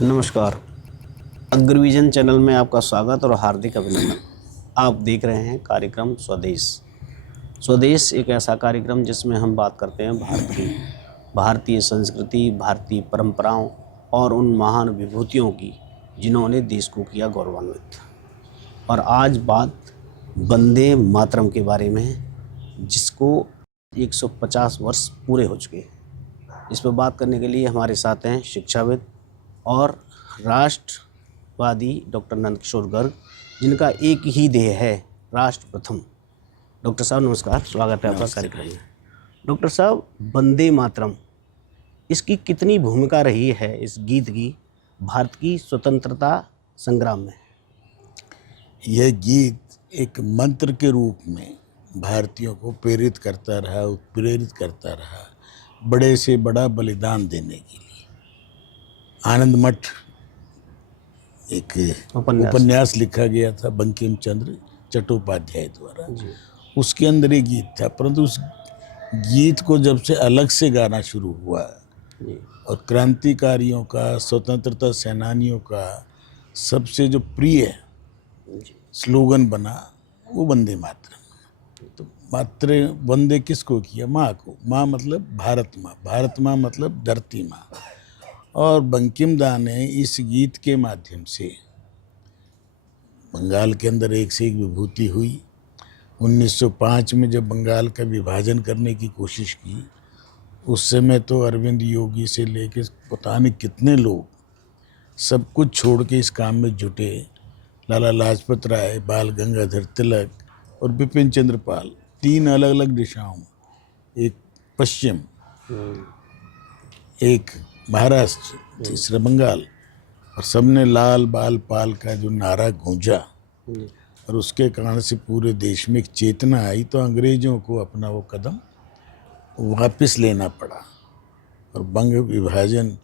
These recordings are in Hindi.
नमस्कार। अग्रविजन चैनल में आपका स्वागत और हार्दिक अभिनंदन। आप देख रहे हैं कार्यक्रम स्वदेश। स्वदेश एक ऐसा कार्यक्रम जिसमें हम बात करते हैं भारतीय संस्कृति, भारतीय परंपराओं और उन महान विभूतियों की जिन्होंने देश को किया गौरवान्वित। और आज बात वंदे मातरम के बारे में है, जिसको 150 वर्ष पूरे हो चुके हैं। इस पर बात करने के लिए हमारे साथ हैं शिक्षाविद और राष्ट्रवादी डॉक्टर नंदकिशोर गर्ग, जिनका एक ही ध्येय है, राष्ट्र प्रथम। डॉक्टर साहब नमस्कार, स्वागत है आपका कार्यक्रम में। डॉक्टर साहब, वंदे मातरम, इसकी कितनी भूमिका रही है इस गीत की भारत की स्वतंत्रता संग्राम में? यह गीत एक मंत्र के रूप में भारतीयों को प्रेरित करता रहा, उत्प्रेरित करता रहा बड़े से बड़ा बलिदान देने के लिए। आनंद मठ एक उपन्यास लिखा गया था बंकिम चंद्र चट्टोपाध्याय द्वारा, उसके अंदर एक गीत था। परंतु उस गीत को जब से अलग से गाना शुरू हुआ और क्रांतिकारियों का, स्वतंत्रता सेनानियों का सबसे जो प्रिय स्लोगन बना वो वंदे मातरम। तो मात्र वंदे किसको किया? माँ को। माँ मतलब भारत माँ, भारत माँ मतलब धरती माँ। और बंकिम दा ने इस गीत के माध्यम से बंगाल के अंदर एक से एक विभूति हुई। 1905 में जब बंगाल का विभाजन करने की कोशिश की, उस समय तो अरविंद योगी से लेकर पता नहीं कितने लोग सब कुछ छोड़ के इस काम में जुटे। लाला लाजपत राय, बाल गंगाधर तिलक और बिपिन चंद्र पाल, तीन अलग अलग दिशाओं, एक पश्चिम, एक महाराष्ट्र, तीसरा बंगाल, और सबने लाल बाल पाल का जो नारा गूंजा और उसके कारण से पूरे देश में एक चेतना आई। तो अंग्रेजों को अपना वो कदम वापस लेना पड़ा और बंग विभाजन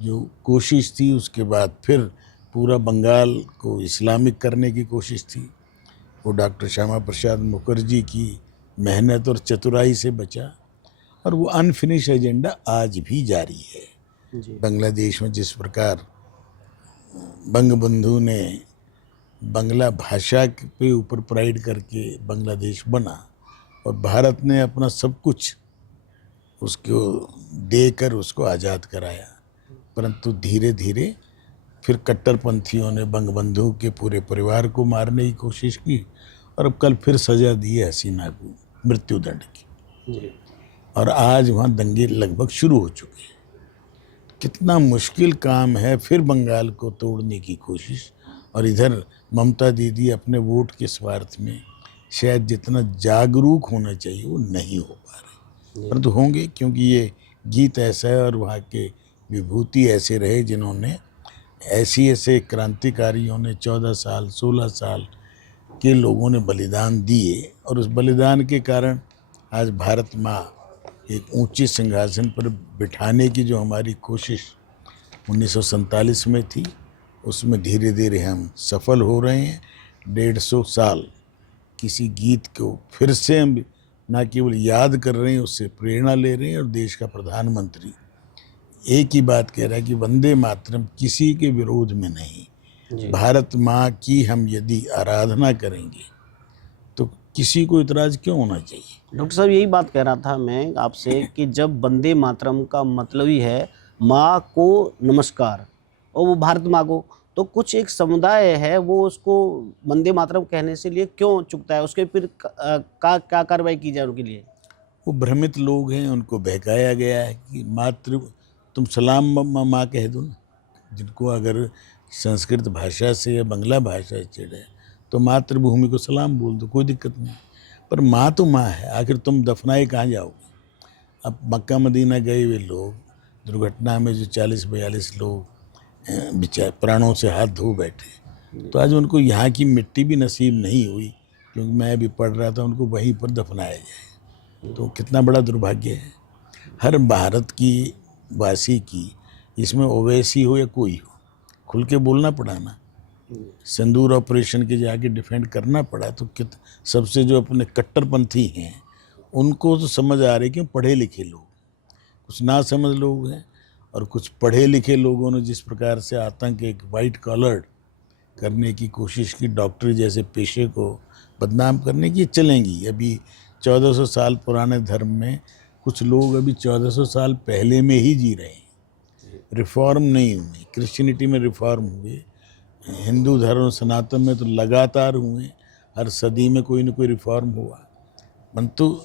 जो कोशिश थी, उसके बाद फिर पूरा बंगाल को इस्लामिक करने की कोशिश थी। वो डॉक्टर श्यामा प्रसाद मुखर्जी की मेहनत और चतुराई से बचा और वो अनफिनिश एजेंडा आज भी जारी है। बांग्लादेश में जिस प्रकार बंगबंधु ने बांग्ला भाषा पे ऊपर प्राइड करके बांग्लादेश बना और भारत ने अपना सब कुछ उसको देकर उसको आज़ाद कराया, परंतु धीरे धीरे फिर कट्टरपंथियों ने बंगबंधु के पूरे परिवार को मारने की कोशिश की और अब कल फिर सजा दी है हसीना को मृत्युदंड की। और आज वहाँ दंगे लगभग शुरू हो चुके हैं। कितना मुश्किल काम है फिर बंगाल को तोड़ने की कोशिश। और इधर ममता दीदी अपने वोट के स्वार्थ में शायद जितना जागरूक होना चाहिए वो नहीं हो पा रहे, परंतु होंगे, क्योंकि ये गीत ऐसा है और वहाँ के विभूति ऐसे रहे जिन्होंने ऐसे क्रांतिकारियों ने 14 साल 16 साल के लोगों ने बलिदान दिए और उस बलिदान के कारण आज भारत माँ एक ऊंचे सिंहासन पर बिठाने की जो हमारी कोशिश 1947 में थी, उसमें धीरे धीरे हम सफल हो रहे हैं। 150 साल किसी गीत को फिर से हम ना केवल याद कर रहे हैं, उससे प्रेरणा ले रहे हैं। और देश का प्रधानमंत्री एक ही बात कह रहा है कि वंदे मातरम किसी के विरोध में नहीं, भारत माँ की हम यदि आराधना करेंगे तो किसी को इतराज़ क्यों होना चाहिए। डॉक्टर साहब, यही बात कह रहा था मैं आपसे कि जब वंदे मातरम का मतलब ही है माँ को नमस्कार और वो भारत माँ को, तो कुछ एक समुदाय है वो उसको वंदे मातरम कहने से लिए क्यों चुकता है? उसके फिर क्या कार्रवाई की जाए उनके लिए? वो भ्रमित लोग हैं, उनको बहकाया गया है कि मातृ तुम सलाम माँ कह दो ना। जिनको अगर संस्कृत भाषा से या बांग्ला भाषा से चिढ़े तो मातृभूमि को सलाम बोल दो, कोई दिक्कत नहीं। पर माँ तो माँ है, आखिर तुम दफनाए कहाँ जाओगे? अब मक्का मदीना गए हुए लोग, दुर्घटना में जो 40-42 लोग बेचारे प्राणों से हाथ धो बैठे, तो आज उनको यहाँ की मिट्टी भी नसीब नहीं हुई, क्योंकि मैं भी पढ़ रहा था उनको वहीं पर दफनाया जाए। तो कितना बड़ा दुर्भाग्य है हर भारत की वासी की, इसमें ओवैसी हो या कोई हो, खुल के बोलना पड़ा ना। सिंदूर ऑपरेशन के जाके डिफेंड करना पड़ा। तो सबसे जो अपने कट्टरपंथी हैं उनको तो समझ आ रही कि पढ़े लिखे लोग, कुछ ना समझ लोग हैं और कुछ पढ़े लिखे लोगों ने जिस प्रकार से आतंक एक वाइट कॉलर्ड करने की कोशिश की, डॉक्टरी जैसे पेशे को बदनाम करने की, चलेंगी। अभी 1400 साल पुराने धर्म में कुछ लोग अभी 1400 साल पहले में ही जी रहे हैं, रिफॉर्म नहीं हुए। क्रिश्चियनिटी में रिफॉर्म हुए, हिंदू धर्म सनातन में तो लगातार हुए, हर सदी में कोई न कोई रिफॉर्म हुआ। परंतु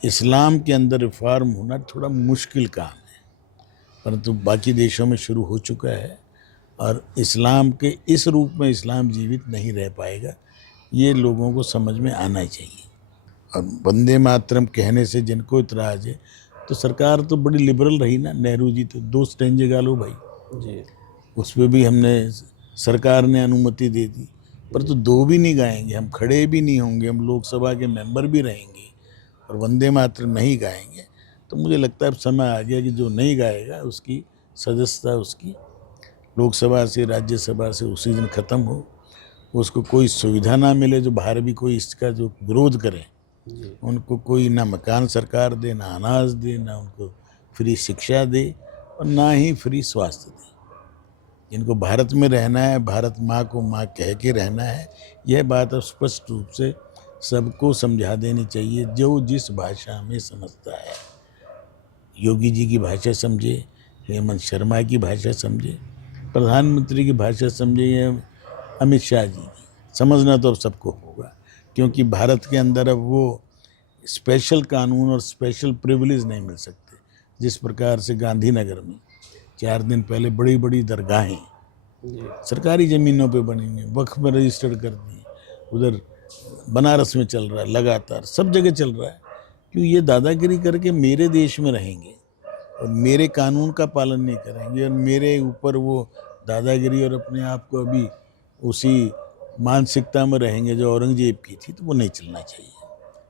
इस्लाम के अंदर रिफॉर्म होना थोड़ा मुश्किल काम है, परंतु बाकी देशों में शुरू हो चुका है और इस्लाम के इस रूप में इस्लाम जीवित नहीं रह पाएगा, ये लोगों को समझ में आना चाहिए। और वंदे मातरम कहने से जिनको इतराज है, तो सरकार तो बड़ी लिबरल रही ना, नेहरू जी तो 2 स्टेंजे गा लो भाई जी। उस पर भी हमने, सरकार ने अनुमति दे दी, पर तो 2 भी नहीं गाएंगे, हम खड़े भी नहीं होंगे, हम लोकसभा के मेंबर भी रहेंगे और वंदे मातरम नहीं गाएंगे, तो मुझे लगता है अब समय आ गया कि जो नहीं गाएगा उसकी सदस्यता उसकी लोकसभा से राज्यसभा से उसी दिन ख़त्म हो, उसको कोई सुविधा ना मिले, जो बाहर भी कोई इसका जो विरोध करे, उनको कोई ना मकान सरकार दे, ना अनाज दे, ना उनको फ्री शिक्षा दे और ना ही फ्री स्वास्थ्य दे। जिनको भारत में रहना है, भारत माँ को माँ कह के रहना है, यह बात अब स्पष्ट रूप से सबको समझा देनी चाहिए, जो जिस भाषा में समझता है। योगी जी की भाषा समझे, हेमंत शर्मा की भाषा समझे, प्रधानमंत्री की भाषा समझे या अमित शाह जी की, समझना तो अब सबको होगा, क्योंकि भारत के अंदर अब वो स्पेशल कानून और स्पेशल प्रिविलेज नहीं मिल सकते। जिस प्रकार से गांधीनगर में 4 दिन पहले बड़ी बड़ी दरगाहें सरकारी ज़मीनों पे बनी हुई, वक्फ में रजिस्टर्ड कर दी, उधर बनारस में चल रहा है, लगातार सब जगह चल रहा है। क्यों ये दादागिरी करके मेरे देश में रहेंगे और मेरे कानून का पालन नहीं करेंगे और मेरे ऊपर वो दादागिरी और अपने आप को अभी उसी मानसिकता में रहेंगे जो औरंगजेब की थी, तो वो नहीं चलना चाहिए।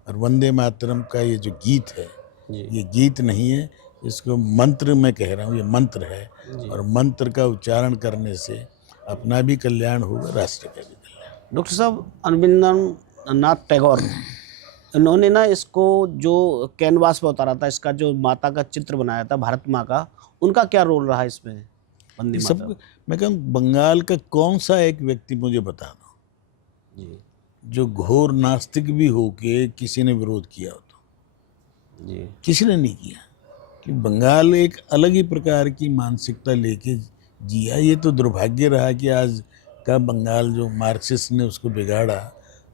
और वंदे मातरम का ये जो गीत है, ये गीत नहीं है, इसको मंत्र मैं कह रहा हूँ, ये मंत्र है और मंत्र का उच्चारण करने से अपना भी कल्याण होगा, राष्ट्र का भी कल्याण। डॉक्टर साहब, रविंद्रनाथ टैगोर, इन्होंने ना इसको जो कैनवास पर उतारा था, इसका जो माता का चित्र बनाया था भारत माँ का, उनका क्या रोल रहा इसमें? वंदे सब मातरम। मैं कहूँ बंगाल का कौन सा एक व्यक्ति मुझे बता दो जी जो घोर नास्तिक भी हो के किसी ने विरोध किया हो, तो जी किसी ने नहीं किया। कि बंगाल एक अलग ही प्रकार की मानसिकता लेके जिया। ये तो दुर्भाग्य रहा कि आज का बंगाल जो मार्क्सिस्ट ने उसको बिगाड़ा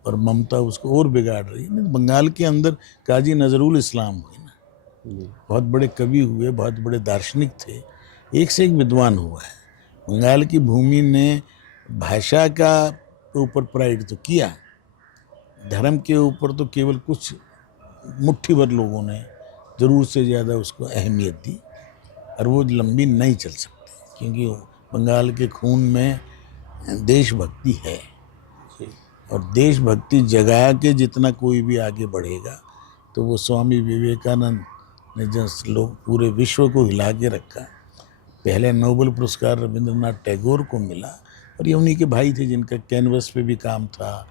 और ममता उसको और बिगाड़ रही है। नहीं, बंगाल के अंदर काजी नजरुल इस्लाम हुए ना, बहुत बड़े कवि हुए, बहुत बड़े दार्शनिक थे, एक से एक विद्वान हुआ है। बंगाल की भूमि ने भाषा का ऊपर प्राइड तो किया, धर्म के ऊपर तो केवल कुछ मुट्ठी भर लोगों ने ज़रूर से ज़्यादा उसको अहमियत दी और वो लंबी नहीं चल सकती, क्योंकि बंगाल के खून में देशभक्ति है और देशभक्ति जगा के जितना कोई भी आगे बढ़ेगा, तो वो स्वामी विवेकानंद ने जिस लोग पूरे विश्व को हिला के रखा। पहले नोबेल पुरस्कार रविंद्रनाथ टैगोर को मिला और ये उन्हीं के भाई थे जिनका कैनवस पे भी काम था।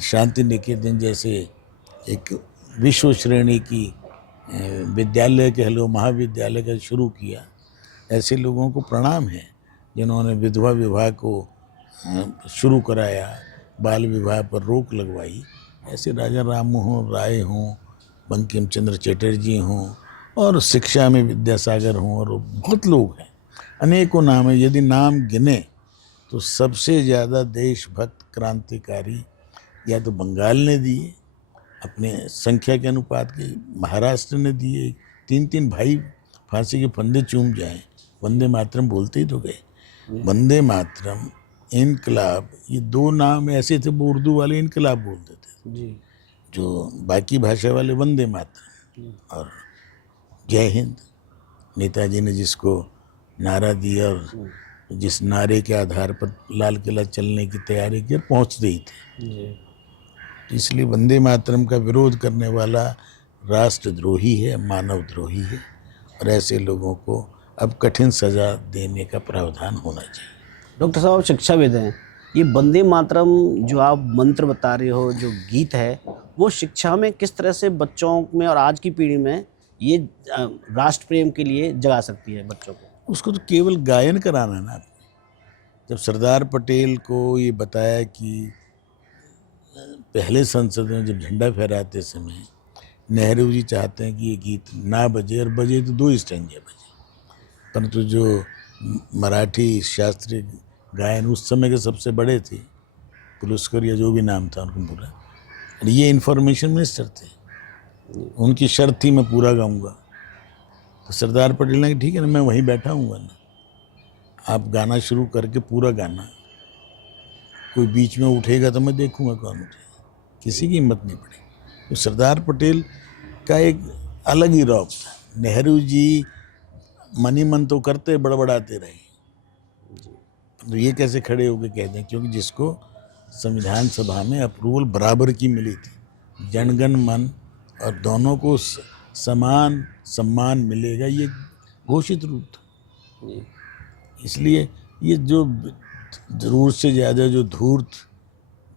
शांति निकेतन जैसे एक विश्व श्रेणी की विद्यालय कह लो, महाविद्यालय का शुरू किया। ऐसे लोगों को प्रणाम है जिन्होंने विधवा विवाह को शुरू कराया, बाल विवाह पर रोक लगवाई। ऐसे राजा राम मोहन राय हों, बंकिम चंद्र चटर्जी हों और शिक्षा में विद्यासागर हों, और बहुत लोग हैं, अनेकों नाम है। यदि नाम गिने तो सबसे ज़्यादा देशभक्त क्रांतिकारी या तो बंगाल ने दिए अपने संख्या के अनुपात के, महाराष्ट्र ने दिए, 3-3 भाई फांसी के फंदे चूम जाएं, वंदे मातरम बोलते ही तो गए। वंदे मातरम, इनकलाब, ये 2 नाम ऐसे थे, वो उर्दू वाले इनकलाब बोल देते थे जी जो बाकी भाषा वाले वंदे मातरम। और जय हिंद नेताजी ने जिसको नारा दिया और जिस नारे के आधार पर लाल किला चलने की तैयारी की, पहुँचते ही थे। जी इसलिए वंदे मातरम का विरोध करने वाला राष्ट्रद्रोही है, मानवद्रोही है, और ऐसे लोगों को अब कठिन सजा देने का प्रावधान होना चाहिए। डॉक्टर साहब, शिक्षाविद हैं, ये वंदे मातरम जो आप मंत्र बता रहे हो, जो गीत है, वो शिक्षा में किस तरह से बच्चों में और आज की पीढ़ी में ये राष्ट्र प्रेम के लिए जगा सकती है बच्चों को? उसको तो केवल गायन कराना ना। जब सरदार पटेल को ये बताया कि पहले संसद में जब झंडा फहराते समय नेहरू जी चाहते हैं कि ये गीत ना बजे, और बजे तो 2 स्टैंजे बजे, परंतु जो मराठी शास्त्रीय गायन उस समय के सबसे बड़े थे, पुलस्कर या जो भी नाम था उनको पूरा, और ये इंफॉर्मेशन मिनिस्टर थे, उनकी शर्त थी मैं पूरा गाऊंगा। तो सरदार पटेल ने कहा ठीक है ना, मैं वहीं बैठा हूँगा ना, आप गाना शुरू करके पूरा गाना, कोई बीच में उठेगा तो मैं देखूंगा कौन उठेगा, किसी की हिम्मत नहीं पड़ी। तो सरदार पटेल का एक अलग ही रौब था। नेहरू जी मन ही मन तो करते बड़बड़ाते रहे, तो ये कैसे खड़े होके कह दें, क्योंकि जिसको संविधान सभा में अप्रूवल बराबर की मिली थी, जनगण मन, और दोनों को समान सम्मान मिलेगा, ये घोषित रूप था। जी। इसलिए ये जो जरूरत से ज़्यादा जो धूर्त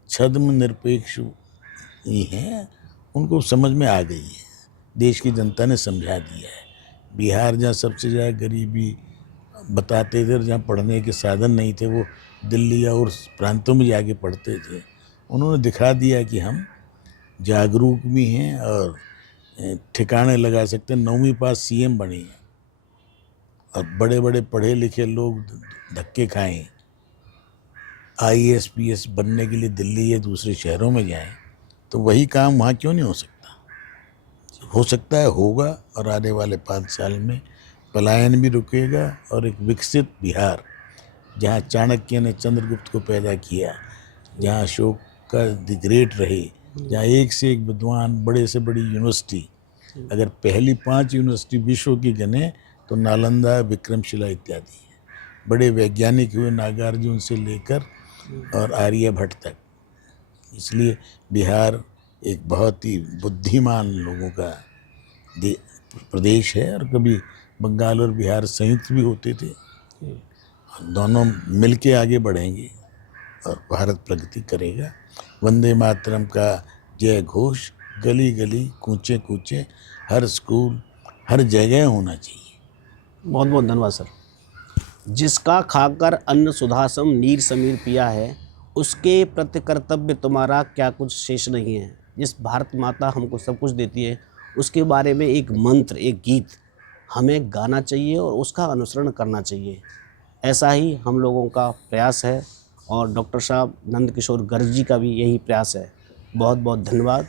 छद्म निरपेक्ष ये हैं, उनको समझ में आ गई है, देश की जनता ने समझा दिया है। बिहार जहाँ सबसे ज़्यादा गरीबी बताते थे, जहाँ पढ़ने के साधन नहीं थे, वो दिल्ली और प्रांतों में जाके पढ़ते थे, उन्होंने दिखा दिया कि हम जागरूक भी हैं और ठिकाने लगा सकते हैं। 9वीं पास सीएम बने हैं, और बड़े बड़े पढ़े लिखे लोग धक्के खाएं, IAS PS बनने के लिए दिल्ली या दूसरे शहरों में जाएं, तो वही काम वहाँ क्यों नहीं हो सकता? हो सकता है, होगा, और आने वाले 5 साल में पलायन भी रुकेगा, और एक विकसित बिहार, जहाँ चाणक्य ने चंद्रगुप्त को पैदा किया, जहाँ अशोक का द ग्रेट रहे, जहाँ एक से एक विद्वान, बड़े से बड़ी यूनिवर्सिटी, अगर पहली 5 यूनिवर्सिटी विश्व की गने तो नालंदा, विक्रमशिला इत्यादि हैं। बड़े वैज्ञानिक हुए नागार्जुन से लेकर और आर्यभट्ट तक। इसलिए बिहार एक बहुत ही बुद्धिमान लोगों का प्रदेश है, और कभी बंगाल और बिहार संयुक्त भी होते थे, दोनों मिलके आगे बढ़ेंगे और भारत प्रगति करेगा। वंदे मातरम का जय घोष गली गली, कूचे कूचे, हर स्कूल, हर जगह होना चाहिए। बहुत बहुत धन्यवाद सर। जिसका खाकर अन्न सुधासम नीर समीर पिया है, उसके प्रति कर्तव्य तुम्हारा क्या कुछ शेष नहीं है। जिस भारत माता हमको सब कुछ देती है, उसके बारे में एक मंत्र, एक गीत हमें गाना चाहिए और उसका अनुसरण करना चाहिए। ऐसा ही हम लोगों का प्रयास है, और डॉक्टर साहब नंद किशोर गर्ग जी का भी यही प्रयास है। बहुत बहुत धन्यवाद।